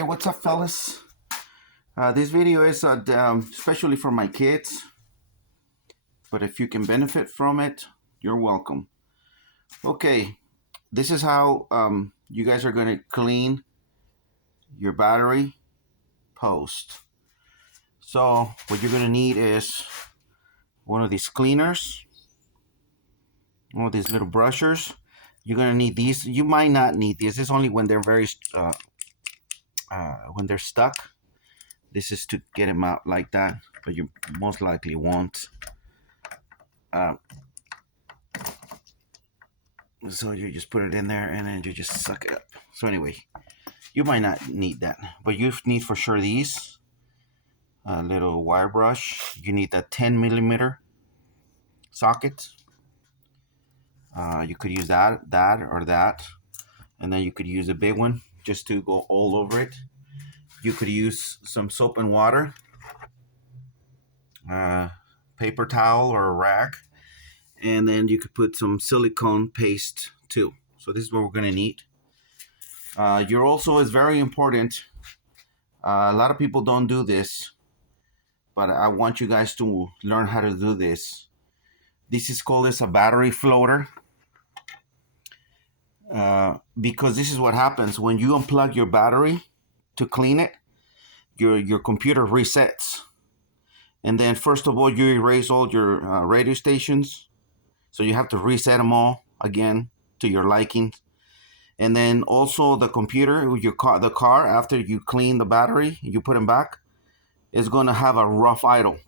Hey, what's up, fellas? This video is especially for my kids, but if you can benefit from it, you're welcome. Okay, this is how you guys are going to clean your battery post. So what you're going to need is one of these cleaners, one of these little brushers. You're going to need these. You might not need these. This is only when they're when they're stuck. This is to get them out like that, but you most likely won't. So you just put it in there and then you just suck it up. So anyway, you might not need that, but you need for sure these. A little wire brush. You need that 10 millimeter socket. You could use that or that, and then you could use a big one just to go all over it. You could use some soap and water, paper towel or a rag, and then you could put some silicone paste too. So this is what we're going to need. You're also is very important. A lot of people don't do this, but I want you guys to learn how to do this. This is called a battery floater. Because this is what happens when you unplug your battery to clean it. Your computer resets, and then first of all you erase all your radio stations, so you have to reset them all again to your liking. And then also the computer, the car, after you clean the battery, you put them back, is going to have a rough idle.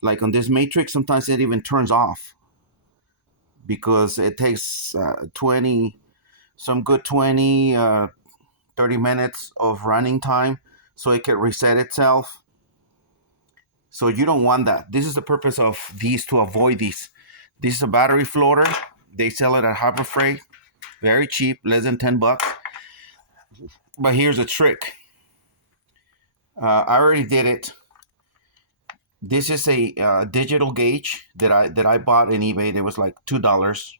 Like on this Matrix, sometimes it even turns off because it takes 20 30 minutes of running time so it can reset itself. So you don't want that. This is the purpose of these, to avoid these. This is a battery floater. They sell it at Harbor Freight. Very cheap, less than $10. But here's a trick. I already did it. This is a digital gauge that I bought in eBay. It was like $2.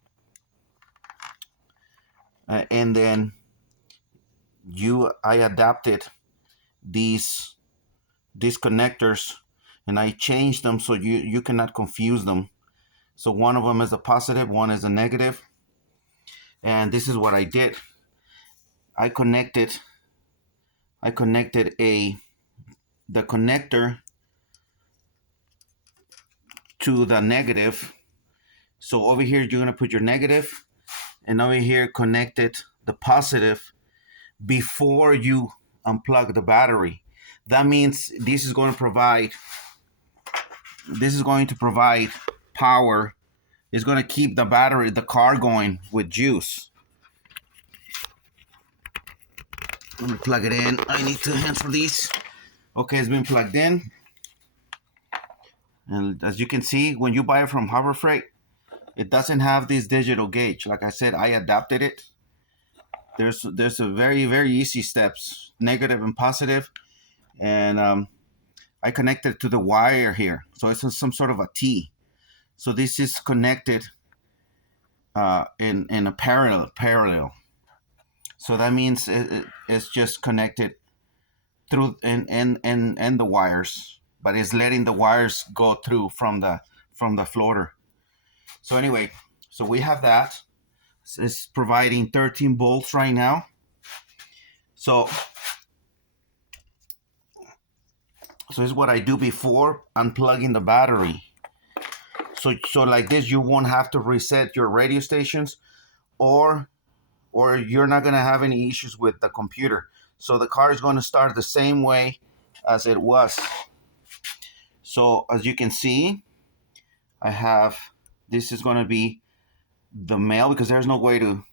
And then I adapted these connectors, and I changed them so you cannot confuse them. So one of them is a positive, one is a negative. And this is what I did. I connected the connector to the negative. So over here you're gonna put your negative, and over here connected the positive before you unplug the battery. That means this is going to provide power. It's going to keep the car going with juice. Let me plug it in. I need 2 hands for these. Okay, it's been plugged in. And as you can see, when you buy it from Harbor Freight, it doesn't have this digital gauge. Like I said, I adapted it. There's a very, very easy steps, negative and positive. And I connected to the wire here. So it's some sort of a T. So this is connected in a parallel. So that means it's just connected through and the wires, but it's letting the wires go through from the floater. So anyway, so we have that. It's providing 13 volts right now. So this is what I do before unplugging the battery. So like this, you won't have to reset your radio stations, or you're not going to have any issues with the computer. So the car is going to start the same way as it was. So as you can see, this is going to be the male, because there's no way to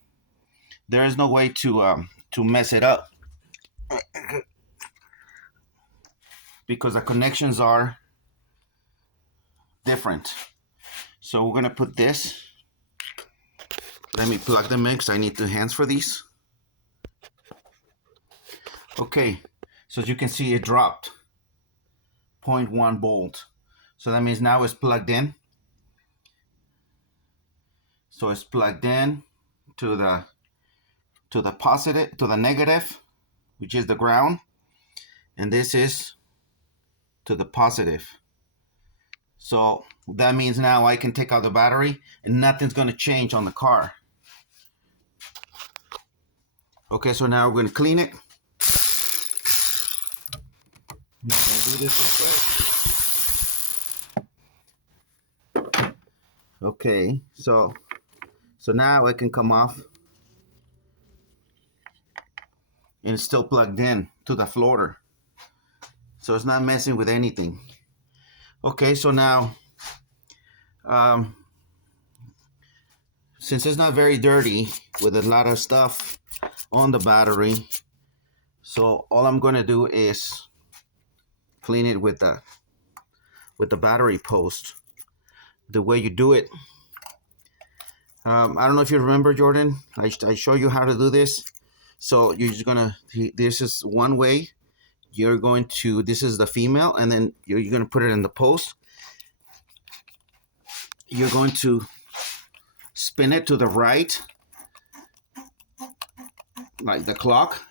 mess it up, because the connections are different. So we're going to put this. Let me plug them in because I need 2 hands for these. Okay, so as you can see, it dropped 0.1 volt. So that means now it's plugged in. So it's plugged in to the positive, to the negative, which is the ground. and this is to the positive. So that means now I can take out the battery and nothing's going to change on the car. Okay, so now we're going to clean it. I'm just going to do this real quick. Okay, so now it can come off. And it's still plugged in to the floater. So it's not messing with anything. Okay, so now, since it's not very dirty with a lot of stuff on the battery, so all I'm going to do is clean it with the battery post. The way you do it, I don't know if you remember, Jordan. I show you how to do this. So you're just gonna. This is one way. You're going to. This is the female, and then you're going to put it in the post. You're going to spin it to the right, like the clock.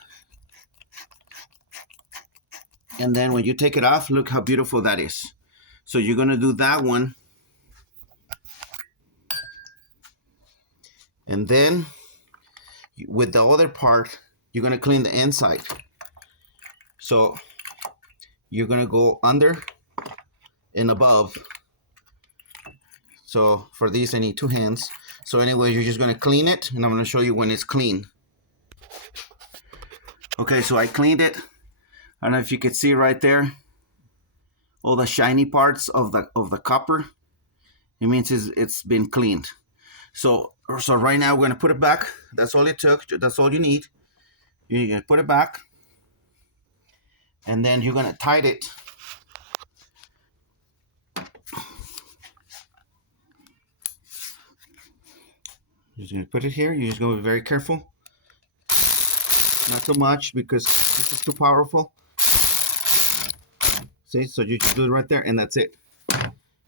And then when you take it off, look how beautiful that is. So you're going to do that one. And then with the other part, you're going to clean the inside. So you're going to go under and above. So for these, I need 2 hands. So anyway, you're just going to clean it, and I'm going to show you when it's clean. Okay, so I cleaned it. I don't know if you could see right there, all the shiny parts of the copper. It means it's been cleaned. So right now we're going to put it back. That's all it took. That's all you need. You're going to put it back. And then you're going to tighten it. You're just going to put it here. You're just going to be very careful. Not too much because this is too powerful. See, so you just do it right there, and that's it.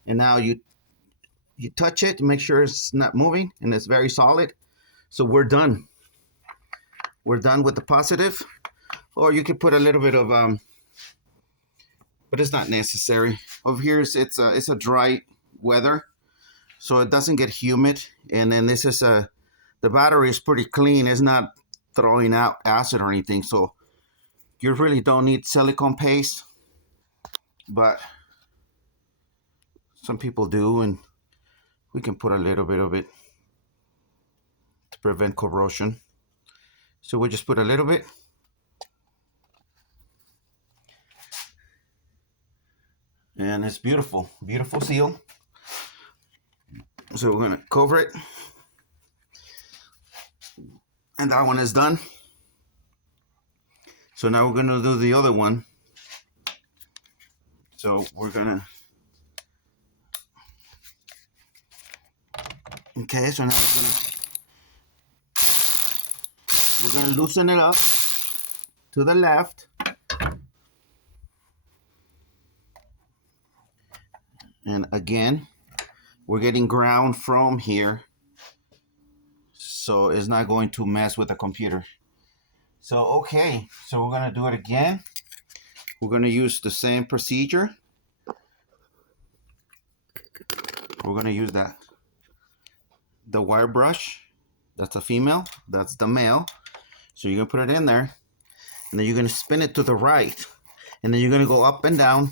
And now you touch it, make sure it's not moving, and it's very solid. So we're done. We're done with the positive. Or you could put a little bit of but it's not necessary. Over here it's a dry weather, so it doesn't get humid. And then this is the battery is pretty clean. It's not throwing out acid or anything, so you really don't need silicone paste. But some people do, and we can put a little bit of it to prevent corrosion. So we'll just put a little bit. And it's beautiful, beautiful seal. So we're gonna cover it. And that one is done. So now we're gonna do the other one. So we're gonna, okay, so now we're gonna loosen it up to the left. And again, we're getting ground from here, so it's not going to mess with the computer. So okay, so we're gonna do it again. We're going to use the same procedure. We're going to use the wire brush. That's a female. That's the male. So you're going to put it in there. And then you're going to spin it to the right. And then you're going to go up and down.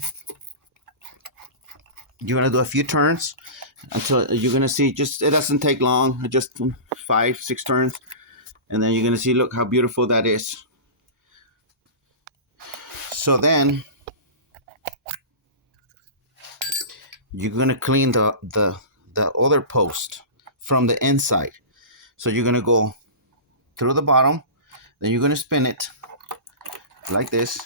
You're going to do a few turns until you're going to see, just it doesn't take long. Just 5-6 turns. And then you're going to see, look how beautiful that is. So then you're gonna clean the other post from the inside. So you're gonna go through the bottom, then you're gonna spin it like this.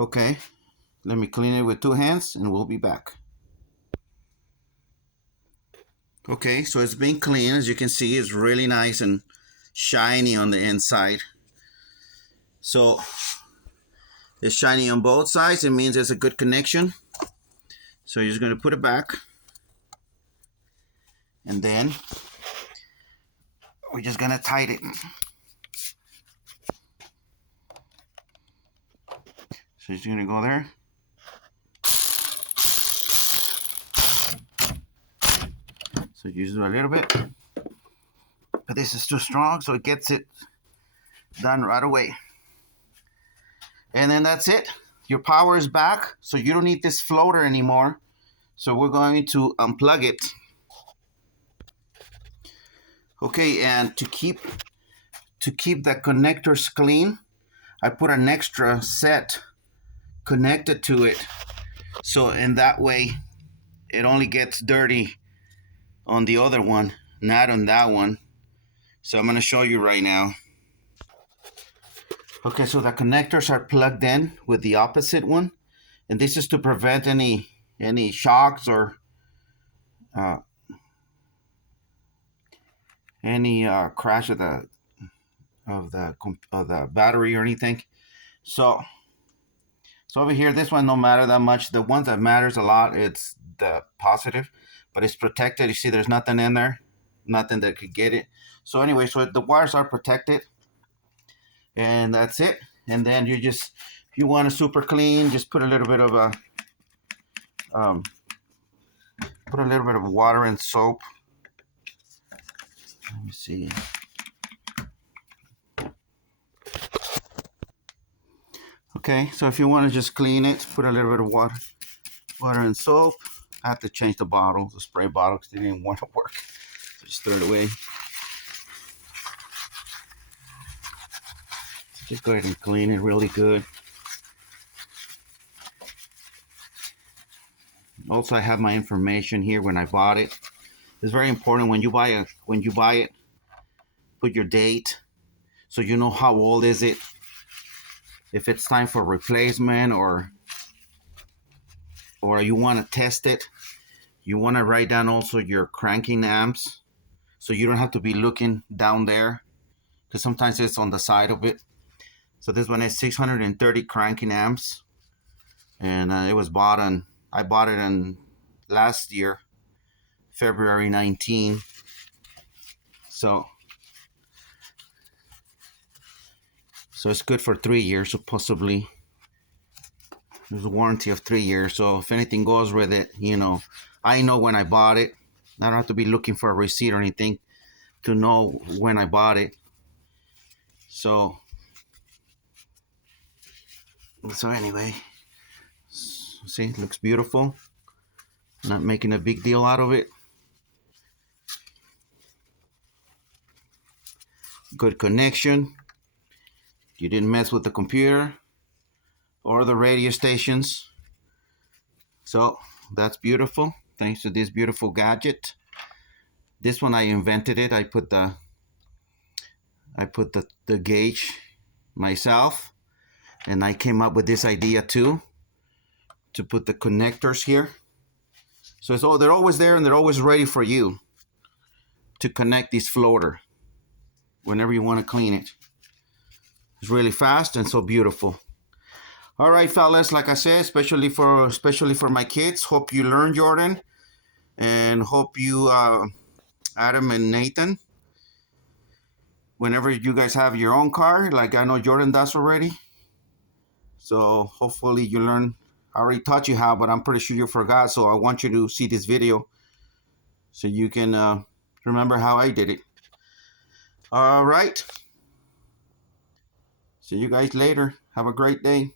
Okay, let me clean it with 2 hands and we'll be back. Okay, so it's been cleaned. As you can see, it's really nice and shiny on the inside. So it's shiny on both sides. It means there's a good connection. So you're just going to put it back. And then we're just gonna tighten it. So it's gonna go there. So use it a little bit. But this is too strong, so it gets it done right away. And then that's it. Your power is back, so you don't need this floater anymore. So we're going to unplug it. Okay, and to keep the connectors clean, I put an extra set connected to it. So in that way, it only gets dirty on the other one, not on that one. So I'm going to show you right now. Okay, so the connectors are plugged in with the opposite one, and this is to prevent any shocks or any crash of the battery or anything. So over here, this one don't matter that much. The one that matters a lot, it's the positive, but it's protected. You see, there's nothing in there, nothing that could get it. So anyway, so the wires are protected, and that's it. And then you just, if you want to super clean, just put a little bit of water and soap. Let me see. Okay, so if you want to just clean it, put a little bit of water and soap. I have to change the bottle, the spray bottle, because it didn't want to work. So just throw it away. Just go ahead and clean it really good. Also, I have my information here when I bought it. It's very important when you buy it, put your date so you know how old is it. If it's time for replacement or you want to test it, you want to write down also your cranking amps, so you don't have to be looking down there, because sometimes it's on the side of it. So this one is 630 cranking amps, and I bought it in last year, February 19. So it's good for 3 years, supposedly. There's a warranty of 3 years, so if anything goes with it, I know when I bought it. I don't have to be looking for a receipt or anything to know when I bought it. So anyway, see, it looks beautiful. Not making a big deal out of it. Good connection. You didn't mess with the computer or the radio stations. So that's beautiful. Thanks to this beautiful gadget. This one I invented it. I put the gauge myself, and I came up with this idea too, to put the connectors here. So they're always there, and they're always ready for you to connect this floater whenever you want to clean it. It's really fast and so beautiful. All right, fellas, like I said, especially for my kids, hope you learned, Jordan, and hope you, Adam and Nathan, whenever you guys have your own car, like I know Jordan does already. So hopefully you learn. I already taught you how, but I'm pretty sure you forgot. So I want you to see this video so you can remember how I did it. All right. See you guys later. Have a great day.